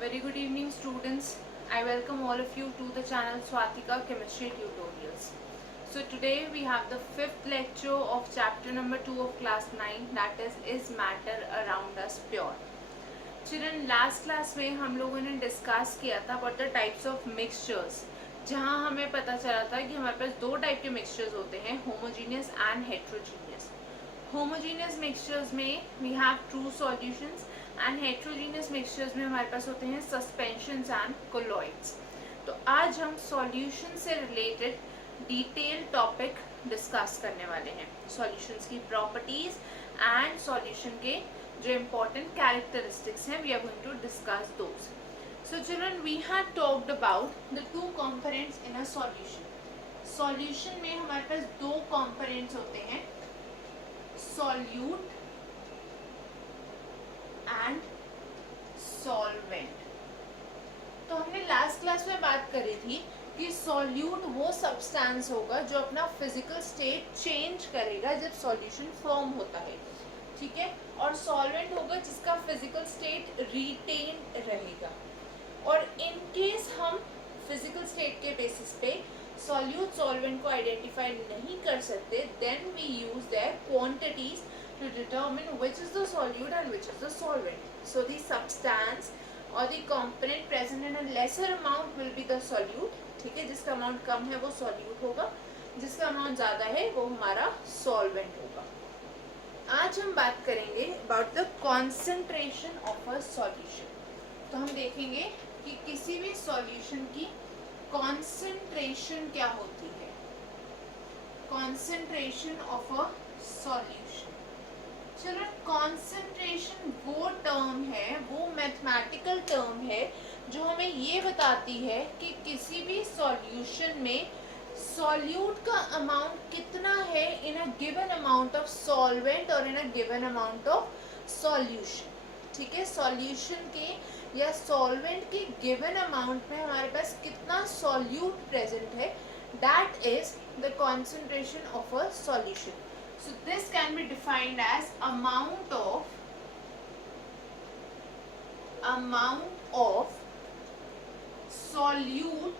very good evening students. I welcome all of you to the channel Swatika Chemistry Tutorials. So today we have the fifth lecture of chapter number 2 of class 9, that is matter around us pure. Children, last class में हम लोगों ने discuss किया था about the types of mixtures, जहाँ हमें पता चला था कि हमारे पास दो टाइप के मिक्सचर्स होते हैं, homogeneous and heterogeneous. Homogeneous mixtures में we have true solutions and heterogeneous mixtures में हमारे पास होते हैं सस्पेंशंस एंड कोलॉइड्स. तो आज हम सॉल्यूशन से रिलेटेड डिटेल टॉपिक डिस्कस करने वाले हैं. सॉल्यूशंस की प्रॉपर्टीज एंड सॉल्यूशन के जो इम्पोर्टेंट कैरेक्टरिस्टिक्स हैं, we are going to discuss those. So children, we had talked about the two components in a solution. Solution में हमारे पास दो components होते हैं, solute and solvent. तो हमने लास्ट क्लास में बात करी थी कि solute वो सब्सटेंस होगा जो अपना फिजिकल स्टेट चेंज करेगा जब सॉल्यूशन फॉर्म होता है, ठीक है, और सॉल्वेंट होगा जिसका फिजिकल स्टेट रिटेन रहेगा. और इन केस हम फिजिकल स्टेट के बेसिस पे सॉल्यूट सॉल्वेंट को आइडेंटिफाई नहीं कर सकते, then we use their quantities to determine which is the solute and which is the solvent. So the substance और the component present in a lesser amount will be the solute, ठीक है. जिसका amount कम है वो solute होगा, जिसका amount ज़्यादा है वो हमारा सॉल्वेंट होगा. आज हम बात करेंगे about the concentration of a solution. तो हम देखेंगे कि किसी भी सॉल्यूशन की कॉन्सेंट्रेशन क्या होती है. Concentration of a solution. चलो, कॉन्सेंट्रेशन वो टर्म है, वो मैथमेटिकल टर्म है जो हमें ये बताती है कि किसी भी सॉल्यूशन में सॉल्यूट का अमाउंट कितना है in a given amount of solvent और in a given amount of solution, ठीक है. सॉल्यूशन के या सॉल्वेंट के गिवन अमाउंट में हमारे पास कितना सॉल्यूट प्रेजेंट है, that is the concentration of a solution. So this can be defined as amount of solute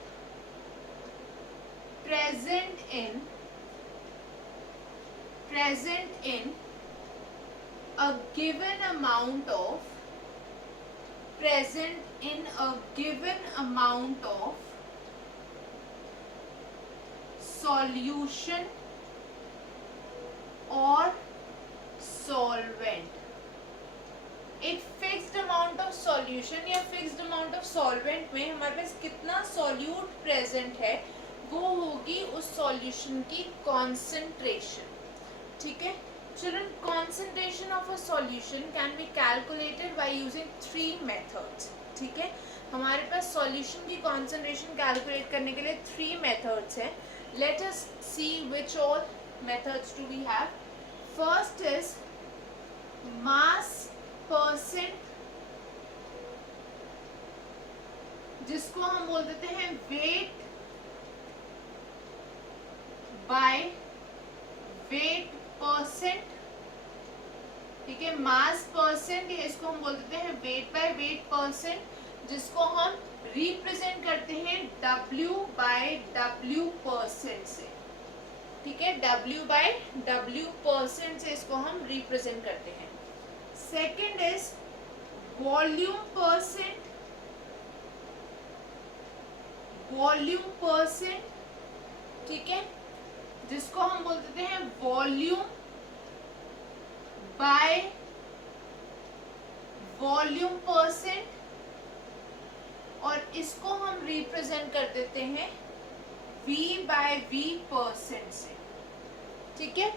present in a given amount of solution or solvent. एक fixed amount of solution या fixed amount of solvent में हमारे पास कितना solute present है, वो होगी उस सॉल्यूशन की कॉन्सेंट्रेशन, ठीक है. Children, concentration of a solution can be calculated by using 3 methods, ठीक है. हमारे पास सॉल्यूशन की कॉन्सेंट्रेशन कैलकुलेट करने के लिए 3 मेथड्स हैं. Let us see which all methods do we have. First is mass percent, जिसको हम बोल देते हैं वेट बाय वेट परसेंट, ठीक है. मास परसेंट, इसको हम बोल देते हैं वेट बाय वेट परसेंट, जिसको हम रिप्रेजेंट करते हैं W बाय W परसेंट से, ठीक है. W बाय W परसेंट से इसको हम रिप्रेजेंट करते हैं. सेकेंड इज वॉल्यूम परसेंट, ठीक है, जिसको हम बोल देते हैं वॉल्यूम बाय वॉल्यूम परसेंट, और इसको हम रिप्रेजेंट कर देते हैं V बाय V परसेंट से, ठीक है.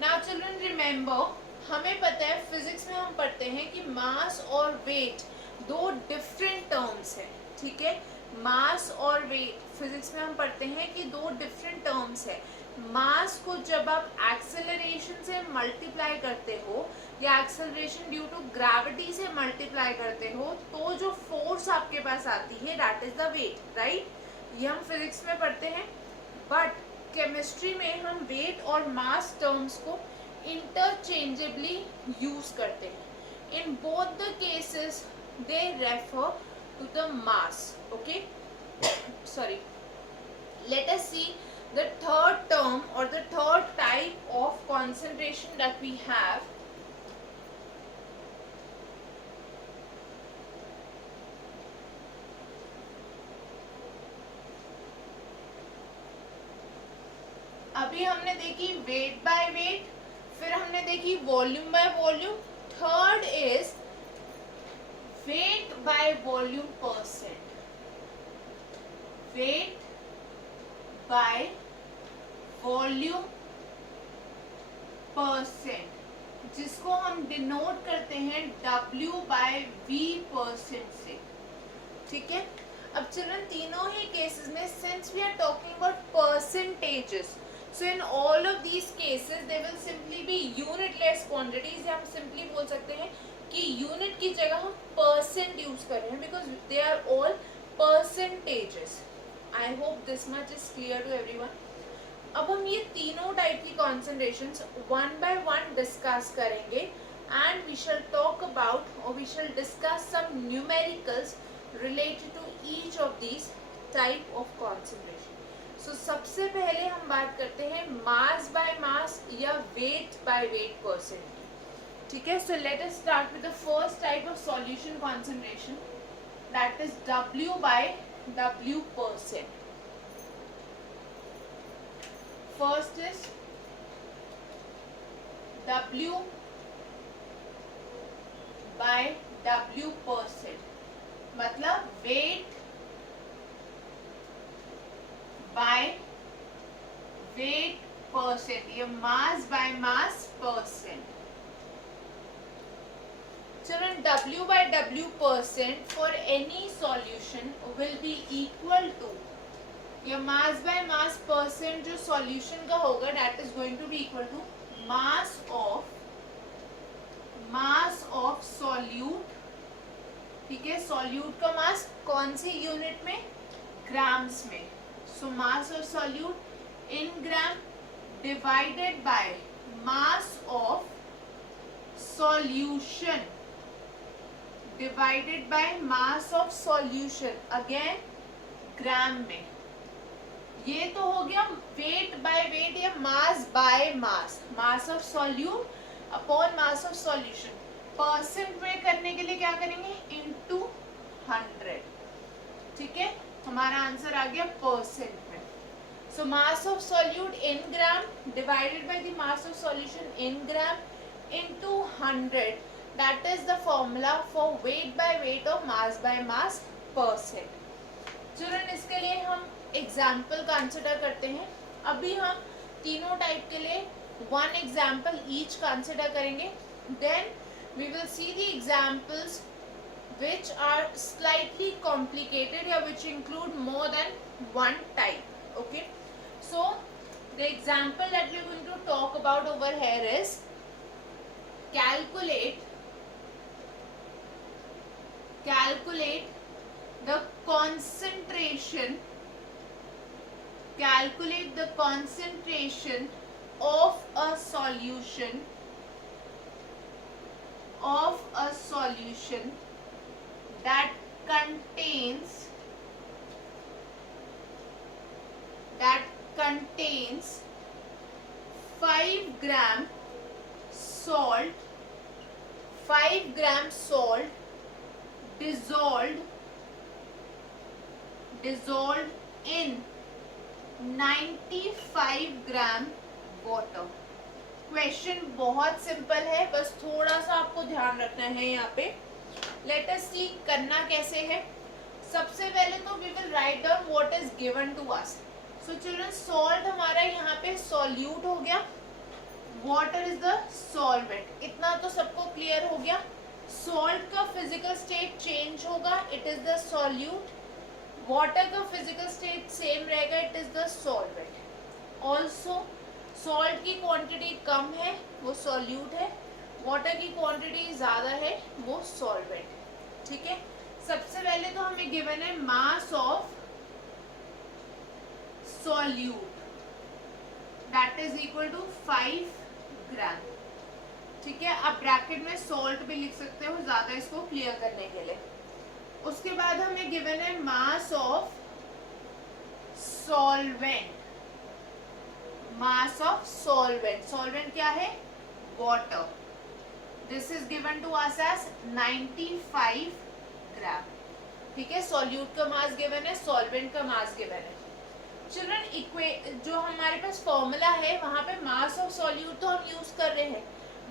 नाउ चिल्ड्रन, रिमेंबर, हमें पता है फिजिक्स में हम पढ़ते हैं कि मास और वेट दो डिफरेंट टर्म्स हैं, ठीक है. मास और वेट फिजिक्स में हम पढ़ते हैं कि दो डिफरेंट टर्म्स है. मास को जब आप एक्सेलरेशन से मल्टीप्लाई करते हो या एक्सेलरेशन ड्यू टू ग्रेविटी से मल्टीप्लाई करते हो, तो जो फोर्स आपके पास आती है that is the weight, right. ये हम फिजिक्स में पढ़ते हैं, बट केमिस्ट्री में हम वेट और मास टर्म्स को इंटरचेंजेबली यूज करते हैं. In both the cases they refer to the mass. Okay, sorry. Let us see the third term or the third type of concentration that we have. अभी हमने देखी wait by wait, फिर हमने देखी volume by volume, third is weight by volume percent, wait by volume percent, जिसको हम denote करते हैं W बाय V परसेंट से. ठीक है, अब चिल्ड्रन तीनों ही केसेस में since we are talking about percentages, so in all of these cases they will simply be unitless quantities, या हम simply बोल सकते हैं कि यूनिट की जगह हम परसेंट यूज कर रहे हैं because they are all percentages. I hope this much is clear to everyone. अब हम ये तीनों टाइप की concentrations one by one discuss करेंगे and we shall talk about और we shall discuss some numericals related to each of these type of concentration. So सबसे पहले हम बात करते हैं मास बाय मास या वेट बाय वेट परसेंट की. ठीक है, so let us start with the first type of solution concentration, that is W by W percent. First is W by W percent, मतलब वेट बाय वेट परसेंट, ये mass by mass percent. Children, W by W percent for any solution will be equal to, ये mass by mass percent जो solution का होगा that is going to be equal to mass of solute. ठीक है, solute का mass कौन सी unit में, grams में. So mass of solute in gram divided by mass of solution divided by mass of solution, again ग्राम में. ये तो हो गया वेट बाय वेट या मास by mass, mass of solute upon mass of solution. Percent में करने के लिए क्या करेंगे, इनटू 100. ठीक है, हमारा आंसर आ गया परसेंट में. So mass of solute in gram divided by the mass of solution in gram into 100. That is the formula for weight by weight or mass by mass percent. Children, इसके लिए हम example consider करते हैं. अभी हम तीनों type के लिए वन एग्जाम्पल ईच कंसिडर करेंगे. Then we will see the examples which are slightly complicated या which include more than one type. Okay, so the example that we are going to talk about over here is calculate the concentration of a solution that contains 5 gram salt dissolved in 95 gram water. Question बहुत simple है, बस थोड़ा सा आपको ध्यान रखना है यहाँ पे. लेट अस सी करना कैसे है. सबसे पहले तो we will write down what is given to us. So children, salt हमारा यहाँ पे सॉल्यूट हो गया, वाटर इज द सॉल्वेंट. इतना तो सबको क्लियर हो गया. सॉल्ट का फिजिकल स्टेट चेंज होगा, it is the solute. Water का फिजिकल स्टेट सेम रहेगा, it is the solvent. Also salt की क्वांटिटी कम है, वो सॉल्यूट है. वाटर की क्वांटिटी ज़्यादा है, वो सॉल्वेंट. ठीक है, सबसे पहले तो हमें गिवन है mass of solute that is equal to 5 gram. ठीक है, आप ब्रैकेट में सॉल्ट भी लिख सकते हो ज़्यादा इसको क्लियर करने के लिए. उसके बाद हम हमें गिवन है mass of solvent, mass of solvent, solvent क्या है, water. This is given to us as 95 gram. ठीक है, सॉल्यूट का मास गिवन है, सॉल्वेंट का मास गिवन है. चिल्ड्रन जो हमारे पास फॉर्मूला है वहां पे मास ऑफ सॉल्यूट तो हम यूज कर रहे हैं,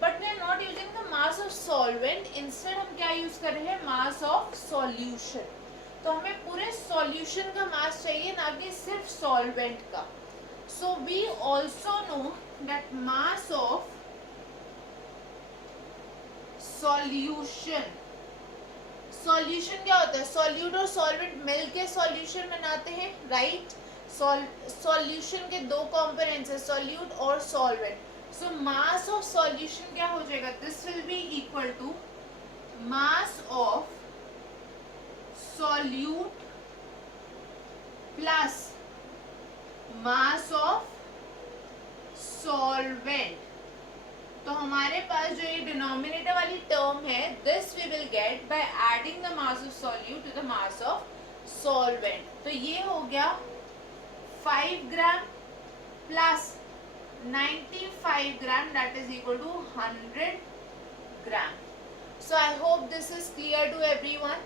but we are not using the mass of solvent. Instead हम क्या यूज कर रहे हैं, मास ऑफ सॉल्यूशन. तो हमें पूरे सॉल्यूशन का मास चाहिए, ना कि सिर्फ सॉल्वेंट का. So we also know that mass of solution, solution क्या होता है, सॉल्यूट और सॉल्वेंट मिलके सॉल्यूशन बनाते हैं, राइट. सॉल्यूशन के दो कंपोनेंट्स है, सॉल्यूट और solvent. So mass of solution क्या हो जाएगा, this will be equal to mass of solute plus mass of solvent. तो हमारे पास जो ये डिनोमिनेटर वाली टर्म है, this we will get by adding the mass of solute to the mass of solvent. तो ये हो गया 5 gram plus 95 gram, that is equal to 100 gram. So I hope this is clear to everyone.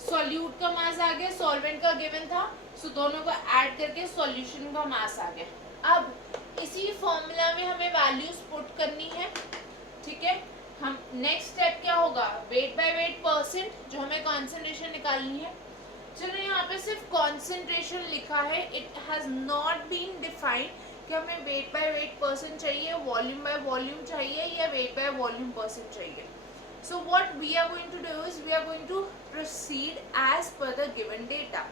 Solute का मास आ गया, solvent का given था, सो दोनों को ऐड करके सॉल्यूशन का मास आ गया. अब इसी फॉर्मूला में हमें वैल्यूज पुट करनी है. ठीक है, हम नेक्स्ट स्टेप क्या होगा, वेट बाय वेट परसेंट, जो हमें कॉन्सेंट्रेशन निकालनी है. चलो यहाँ पे सिर्फ कॉन्सेंट्रेशन लिखा है, it has not been defined कि हमें वेट बाय वेट परसेंट चाहिए, वॉल्यूम बाय वॉल्यूम चाहिए, या वेट बाय वॉल्यूम परसेंट चाहिए. So what we are going to do is we are going to proceed as per the given data.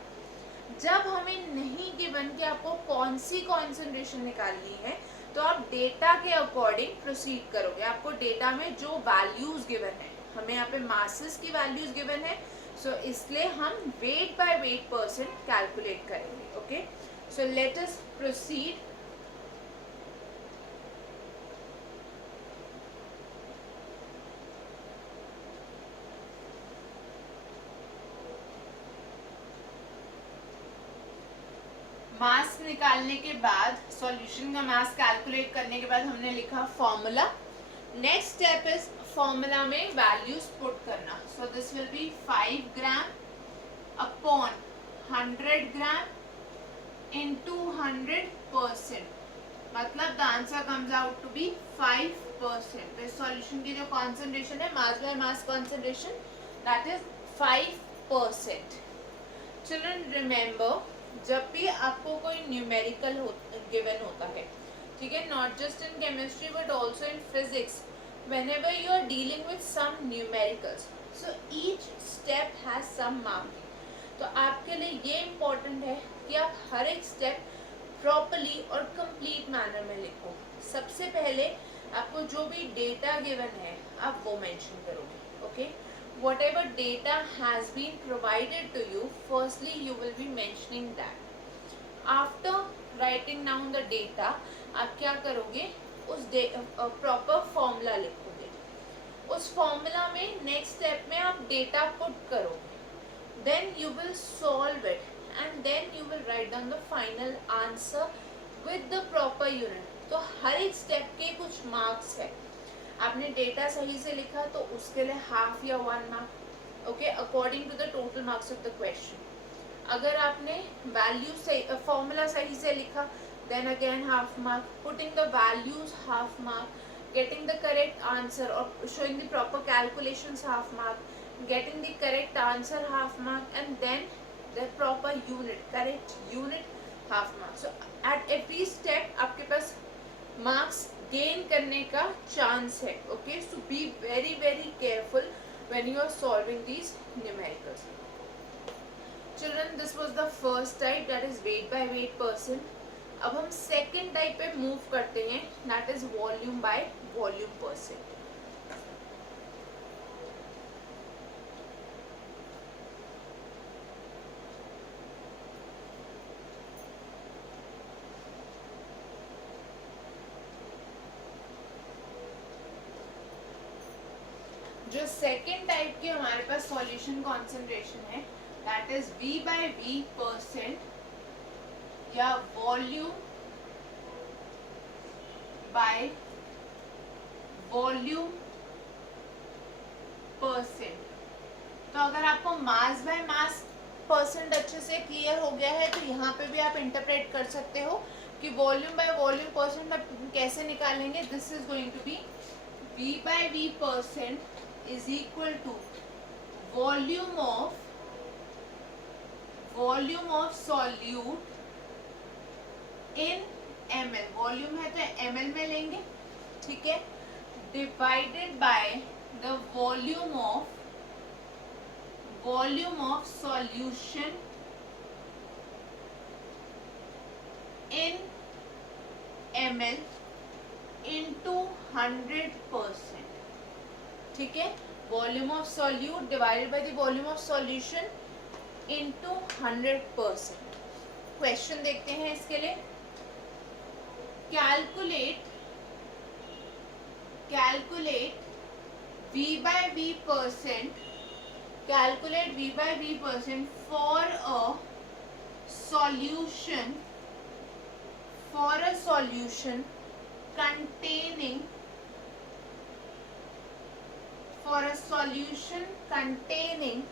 जब हमें नहीं given कि आपको कौन सी कॉन्सेंट्रेशन निकालनी है, तो आप डेटा के अकॉर्डिंग प्रोसीड करोगे. आपको डेटा में जो वैल्यूज गिवन है, हमें यहाँ पे मासेस की वैल्यूज गिवन है, सो इसलिए हम weight by weight percent calculate करेंगे. Okay, so let us proceed. Mass निकालने के बाद, सॉल्यूशन का मास कैलकुलेट करने के बाद हमने लिखा formula. Next step is formula में वैल्यूज पुट करना. So this will be 5 gram upon 100 gram into 100%, मतलब the answer comes out to be 5%. तो इस सॉल्यूशन की जो कॉन्सेंट्रेशन है, mass by mass concentration, that is 5%. Children remember, जब भी आपको कोई न्यूमेरिकल गिवन होता है, ठीक है, not just in chemistry but also in physics, whenever you are dealing with some numericals, so each step has some marking. तो आपके लिए ये इम्पोर्टेंट है कि आप हर एक स्टेप प्रॉपरली और कंप्लीट मैनर में लिखो. सबसे पहले आपको जो भी डेटा गिवन है आप वो मेंशन करोगे. Okay, whatever data has been provided to you, firstly you will be mentioning that. After writing down the data, आप क्या करोगे, उस प्रॉपर फॉर्मूला लिखोगे. उस फॉर्मूला में नेक्स्ट स्टेप में आप डेटा पुट करोगे, then you will solve it and then you will write down the final answer with the proper unit. तो हर एक स्टेप के कुछ मार्क्स है. आपने डेटा सही से लिखा तो उसके लिए हाफ या 1 mark, okay, according to the total marks of the question. अगर आपने वैल्यू सही, फॉर्मूला सही से लिखा, then again half mark, putting the values half mark, getting the correct answer or showing the proper calculations half mark, getting the correct answer half mark, and then the proper unit, correct unit, half mark. So at every step आपके पास marks gain करने का chance है. Okay, so be very very careful when you are solving these numericals. Children, this was the first type, that is weight by weight percent. अब हम second type पे move करते हैं, that is volume by volume percent. जो second type की हमारे पास solution concentration है, that is V by V percent या वॉल्यूम बाय वॉल्यूम परसेंट। तो अगर आपको मास बाय मास परसेंट अच्छे से क्लियर हो गया है तो यहाँ पे भी आप इंटरप्रेट कर सकते हो कि वॉल्यूम बाय वॉल्यूम परसेंट आप कैसे निकालेंगे। This is going to be V by V percent is equal to volume of solute in ml। Volume है तो ml में लेंगे, ठीक है, divided by the volume of solution in ml into 100%, ठीक है। Volume of solute divided by the volume of solution into 100%। Question देखते हैं इसके लिए। Calculate V by V percent, calculate V by V percent for a solution containing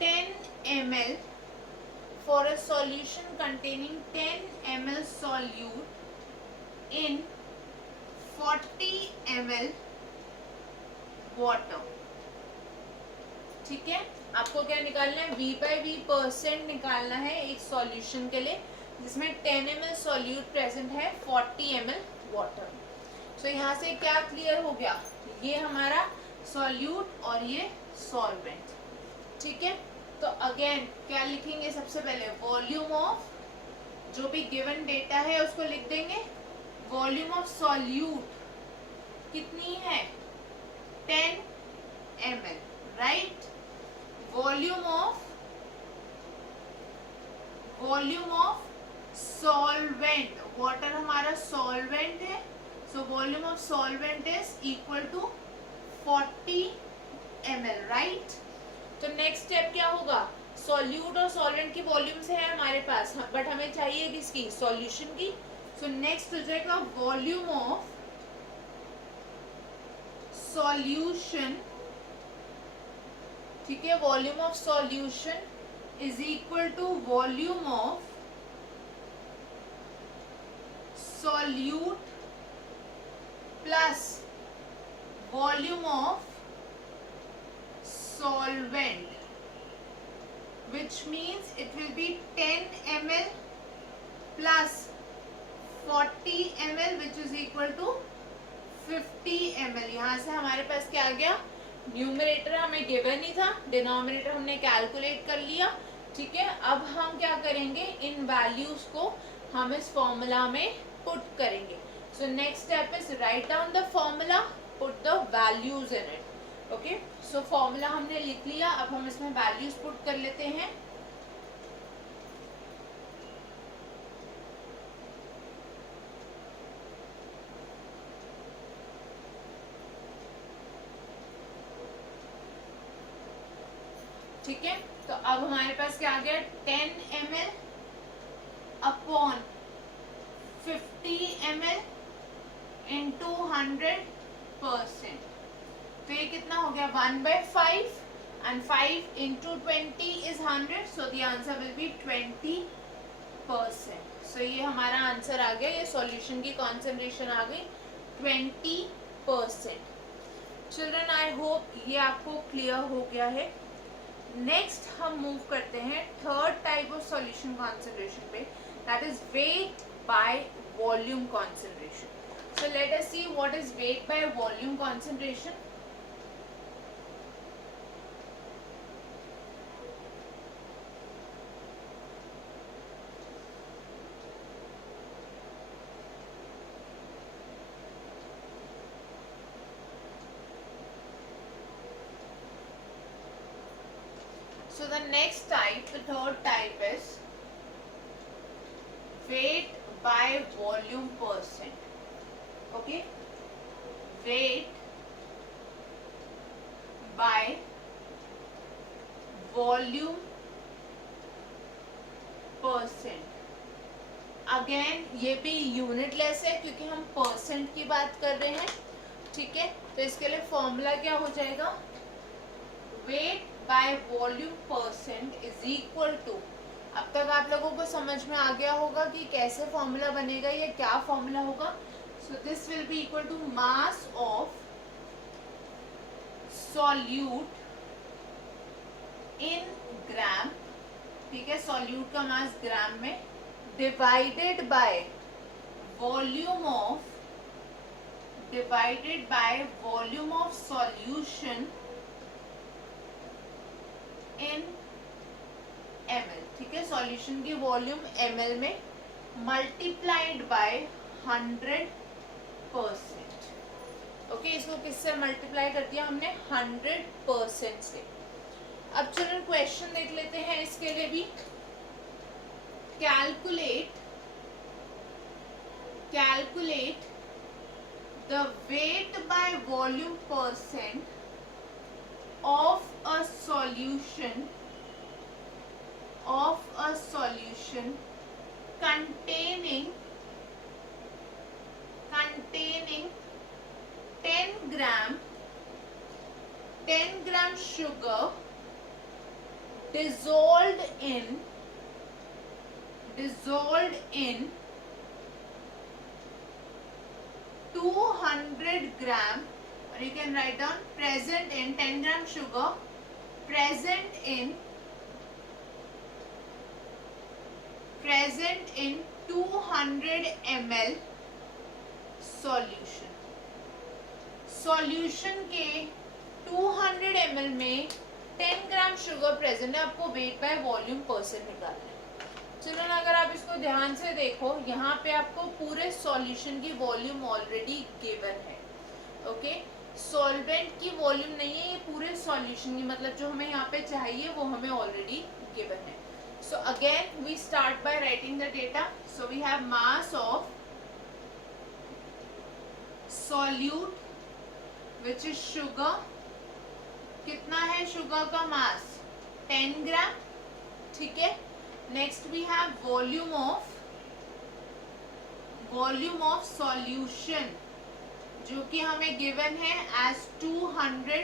10 ml, for a solution containing 10 ml solute in 40 ml water, ठीक है। आपको क्या निकालना है, V by V परसेंट निकालना है एक सॉल्यूशन के लिए जिसमें 10 ml सॉल्यूट प्रेजेंट है, 40 ml वाटर। सो यहाँ से क्या क्लियर हो गया, ये हमारा सॉल्यूट और ये सॉल्वेंट, ठीक है। तो अगेन क्या लिखेंगे, सबसे पहले वॉल्यूम ऑफ, जो भी गिवन डेटा है उसको लिख देंगे। वॉल्यूम ऑफ सॉल्यूट कितनी है, 10 ml, right. Volume of solvent, water हमारा सॉल्वेंट है, so volume of solvent is equal to 40 ml, right. तो नेक्स्ट स्टेप क्या होगा, सॉल्यूट और सॉल्वेंट की वॉल्यूम्स है हमारे पास, बट हमें चाहिए किसकी, सॉल्यूशन की। सो नेक्स्ट हो जाएगा वॉल्यूम ऑफ सॉल्यूशन, ठीक है। Volume of solution is equal to volume of solute plus volume of solvent, which means it will be 10 ml plus 40 ml which is equal to 50 ml। यहाँ से हमारे पास क्या आ गया, numerator हमें गिवन ही था, denominator हमने कैलकुलेट कर लिया, ठीक है। अब हम क्या करेंगे, इन वैल्यूज को हम इस फॉर्मूला में पुट करेंगे। So next step is right down the formula, put the values in it, okay. So formula हमने लिख लिया, अब हम इसमें वैल्यूज पुट कर लेते हैं। ठीक है, तो अब हमारे पास क्या आ गया, 10 ml अपॉन 50 ml इंटू 100%। तो ये कितना हो गया, 1/5 and 5 into 20 is 100, so the answer will be 20%। सो ये हमारा आंसर आ गया, ये सॉल्यूशन की कॉन्सेंट्रेशन आ गई 20%। चिल्ड्रन आई होप ये आपको क्लियर हो गया है। नेक्स्ट हम मूव करते हैं third type of solution concentration पे, that is weight by volume concentration. So let us see what is weight by volume concentration. So the next type, the third type is weight by volume percent. Okay, weight by volume percent. Again ये भी unitless है क्योंकि हम percent की बात कर रहे हैं, ठीक है। तो इसके लिए फॉर्मूला क्या हो जाएगा, weight by volume percent is equal to, अब तक आप लोगों को समझ में आ गया होगा कि कैसे फॉर्मूला बनेगा या क्या फॉर्मूला होगा। So this will be equal to mass of solute in gram, ठीक है, सॉल्यूट का मास ग्राम में, divided by volume of solution in ml, ठीक है, सॉल्यूशन की वॉल्यूम ml में मल्टीप्लाइड बाय 100%। ओके, इसको किससे मल्टीप्लाई कर दिया हमने, 100% से। अब चलो क्वेश्चन देख लेते हैं इसके लिए भी। Calculate the wait by volume percent of a solution containing 10 gram sugar dissolved in 200 gram, or you can write down present in 10 gram sugar present in 200 ml solution. Solution के 200 ml में 10 gram sugar present है, आपको wait by volume percent निकालना है। चलो ना, अगर आप इसको ध्यान से देखो, यहाँ पे आपको पूरे सॉल्यूशन की वॉल्यूम ऑलरेडी गिवन है। ओके, सॉल्वेंट की वॉल्यूम नहीं है, ये पूरे सॉल्यूशन की, मतलब जो हमें यहाँ पे चाहिए वो हमें ऑलरेडी गिवन है। So again we start by writing the data. So we have mass of solute which is sugar. कितना है शुगर का मास, 10 ग्राम, ठीक है। Next we have volume of solution जो कि हमें given है as 200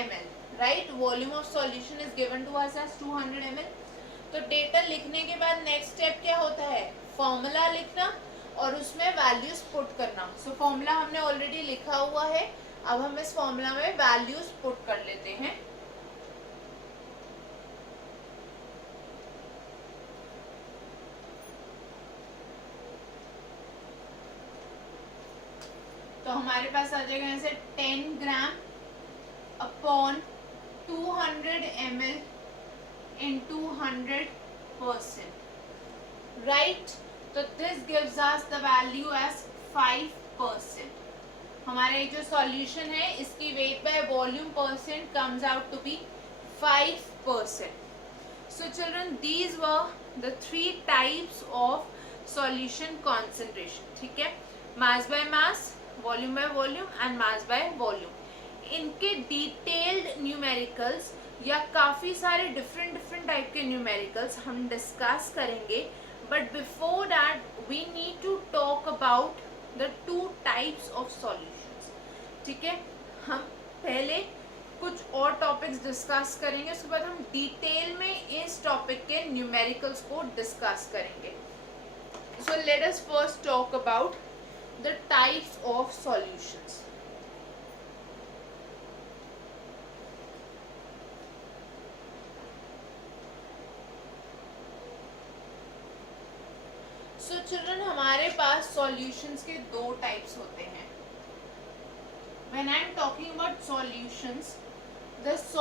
ml, right. Volume of solution is given to us as 200 ml। तो डेटा लिखने के बाद नेक्स्ट स्टेप क्या होता है, फॉर्मूला लिखना और उसमें वैल्यूज पुट करना। सो फॉर्मूला हमने ऑलरेडी लिखा हुआ है, अब हम इस फॉर्मूला में वैल्यूज पुट कर लेते हैं। तो हमारे पास आ जाएगा यहाँ से 10 ग्राम अपॉन 200 ml into 100%, right? तो this gives us the value as 5%। हमारे जो सॉल्यूशन है इसकी wait by volume percent comes out to be 5%। So children, these were the 3 types of solution concentration, ठीक है, mass by mass, volume by volume and mass by volume। इनके detailed numericals या काफ़ी सारे डिफरेंट टाइप के numericals हम discuss करेंगे, but before that we need to talk about the 2 types of solutions, ठीक है। हम पहले कुछ और टॉपिक्स डिस्कस करेंगे, उसके बाद हम डिटेल में इस टॉपिक के न्यूमेरिकल्स को डिस्कस करेंगे। सो let us first talk about the types of solutions. So children, हमारे पास सॉल्यूशंस के 2 टाइप्स होते हैं। When I am talking about solutions, the